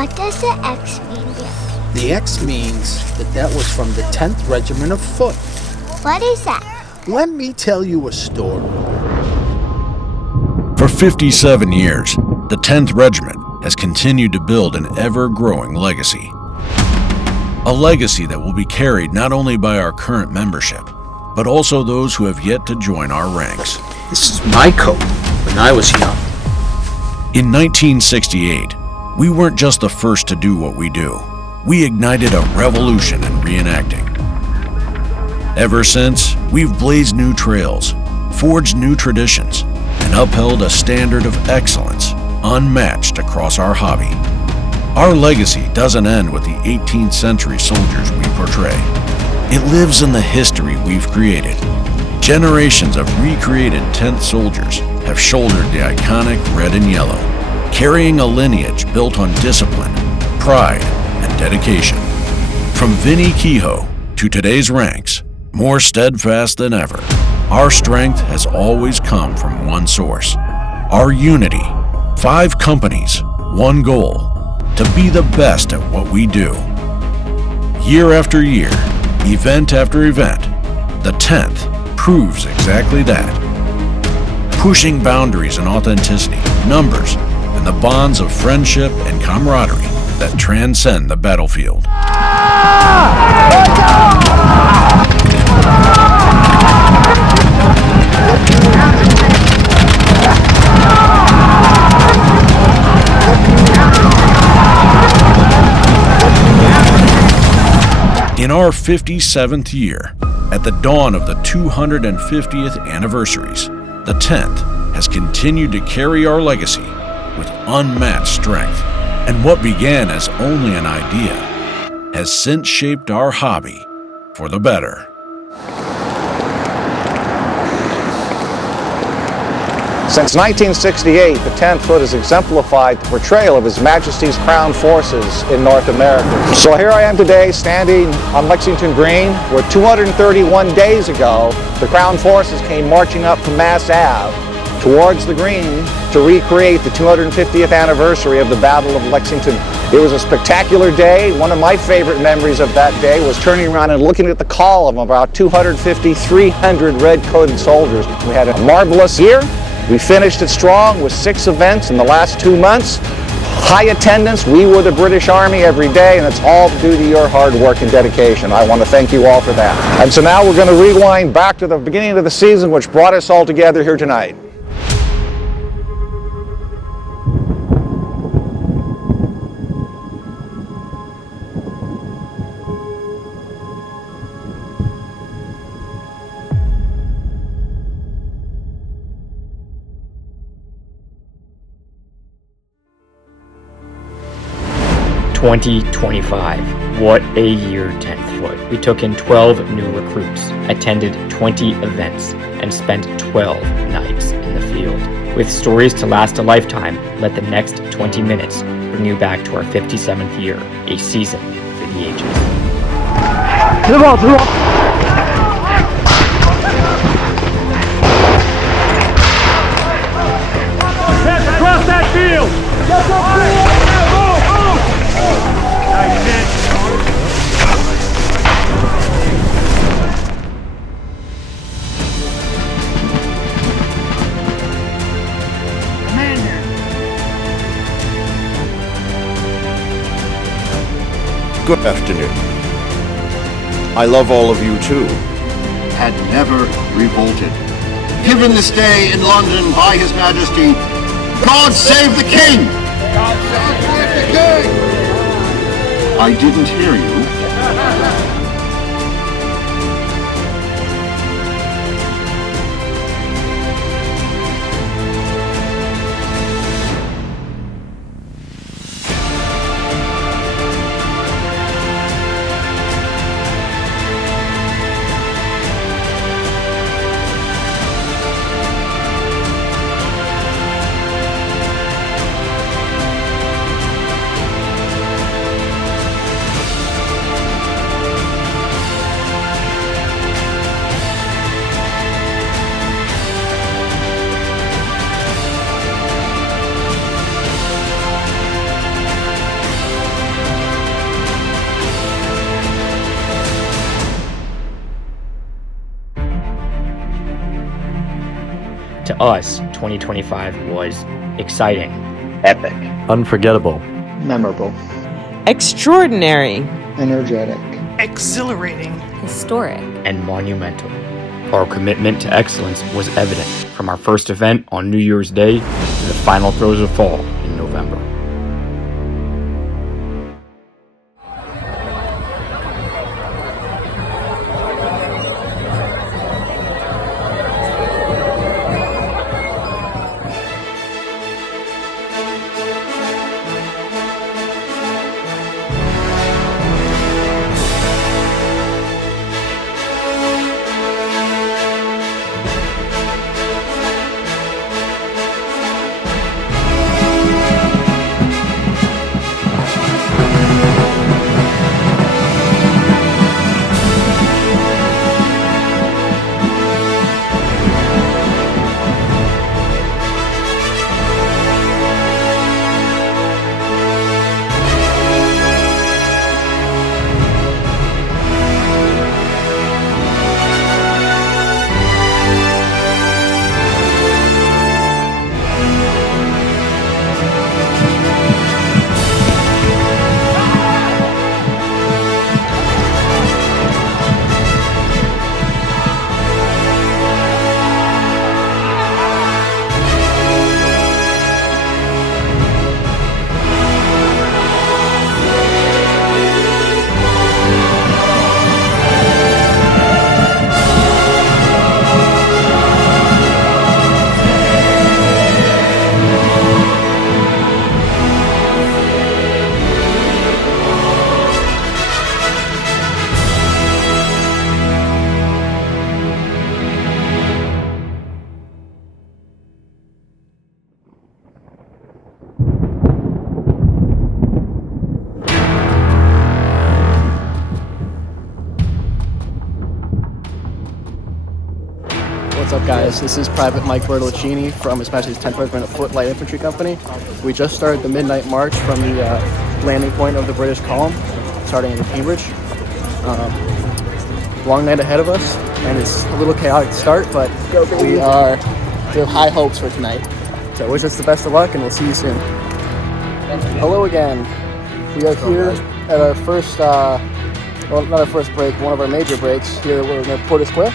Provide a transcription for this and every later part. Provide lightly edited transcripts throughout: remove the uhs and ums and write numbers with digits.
What does the X mean here? The X means that was from the 10th Regiment of Foot. What is that? Let me tell you a story. For 57 years, the 10th Regiment has continued to build an ever-growing legacy. A legacy that will be carried not only by our current membership, but also those who have yet to join our ranks. This is my coat when I was young. In 1968, we weren't just the first to do what we do. We ignited a revolution in reenacting. Ever since, we've blazed new trails, forged new traditions, and upheld a standard of excellence unmatched across our hobby. Our legacy doesn't end with the 18th century soldiers we portray. It lives in the history we've created. Generations of recreated 10th soldiers have shouldered the iconic red and yellow, carrying a lineage built on discipline, pride, and dedication. From Vinnie Kehoe to today's ranks, more steadfast than ever, our strength has always come from one source: our unity. 5 companies, one goal: to be the best at what we do. Year after year, event after event, the 10th proves exactly that. Pushing boundaries in authenticity, numbers, and the bonds of friendship and camaraderie that transcend the battlefield. In our 57th year, at the dawn of the 250th anniversaries, the 10th has continued to carry our legacy with unmatched strength. And what began as only an idea has since shaped our hobby for the better. Since 1968, the 10th Foot has exemplified the portrayal of His Majesty's Crown Forces in North America. So here I am today, standing on Lexington Green, where 231 days ago, the Crown Forces came marching up from Mass Ave towards the Green to recreate the 250th anniversary of the Battle of Lexington. It was a spectacular day. One of my favorite memories of that day was turning around and looking at the column of about 250, 300 red-coated soldiers. We had a marvelous year. We finished it strong with 6 events in the last 2 months. High attendance. We were the British Army every day, and it's all due to your hard work and dedication. I want to thank you all for that. And so now we're going to rewind back to the beginning of the season, which brought us all together here tonight. (2025). What a year, 10th Foot. We took in 12 new recruits, attended 20 events, and spent 12 nights in the field. With stories to last a lifetime, let the next 20 minutes bring you back to our 57th year, a season for the ages. To the ball, to the ball. Across that field! Good afternoon. I love all of you too. Had never revolted. Given this day in London by His Majesty, God save the King! God save the King! I didn't hear you. us, 2025 was exciting, epic, unforgettable, memorable, extraordinary, energetic, exhilarating, historic, and monumental. Our commitment to excellence was evident from our first event on New Year's Day to the final throes of fall in November. What's up, guys? This is Private Mike Bertolacini from His Majesty's 10th Regiment of Foot Light Infantry Company. We just started the midnight march from the landing point of the British column, starting in Cambridge. Long night ahead of us, and it's a little chaotic to start, but we have high hopes for tonight. So wish us the best of luck, and we'll see you soon. Hello again. We are here at our first, well, not our first break, one of our major breaks here. We're near Porter Square.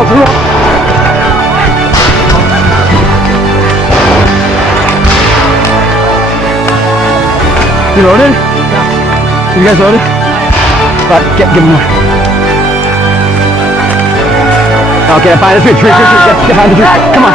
You loaded? Yeah. You guys loaded? Right, give them more. Okay, behind the tree, get behind the tree. Come on.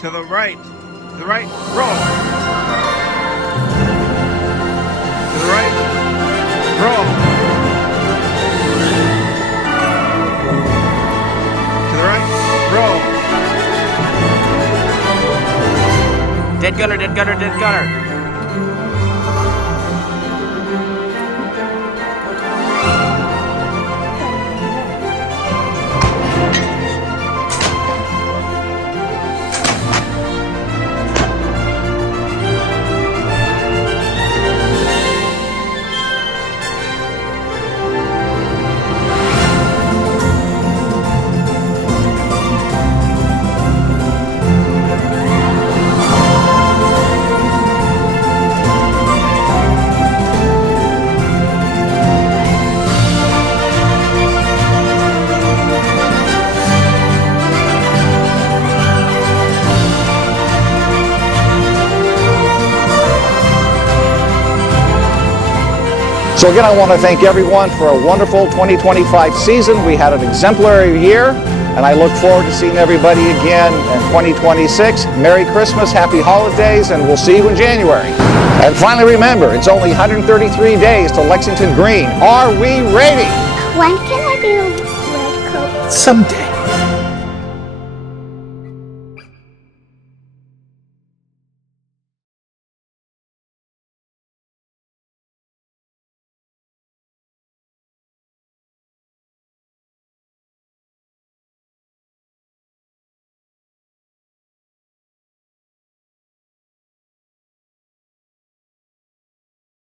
To the right, roll. To the right, roll. To the right, roll. Dead gunner, dead gunner, dead gunner. So again, I want to thank everyone for a wonderful 2025 season. We had an exemplary year, and I look forward to seeing everybody again in 2026. Merry Christmas, happy holidays, and we'll see you in January. And finally, remember, it's only 133 days to Lexington Green. Are we ready? When can I be a redcoat? Someday.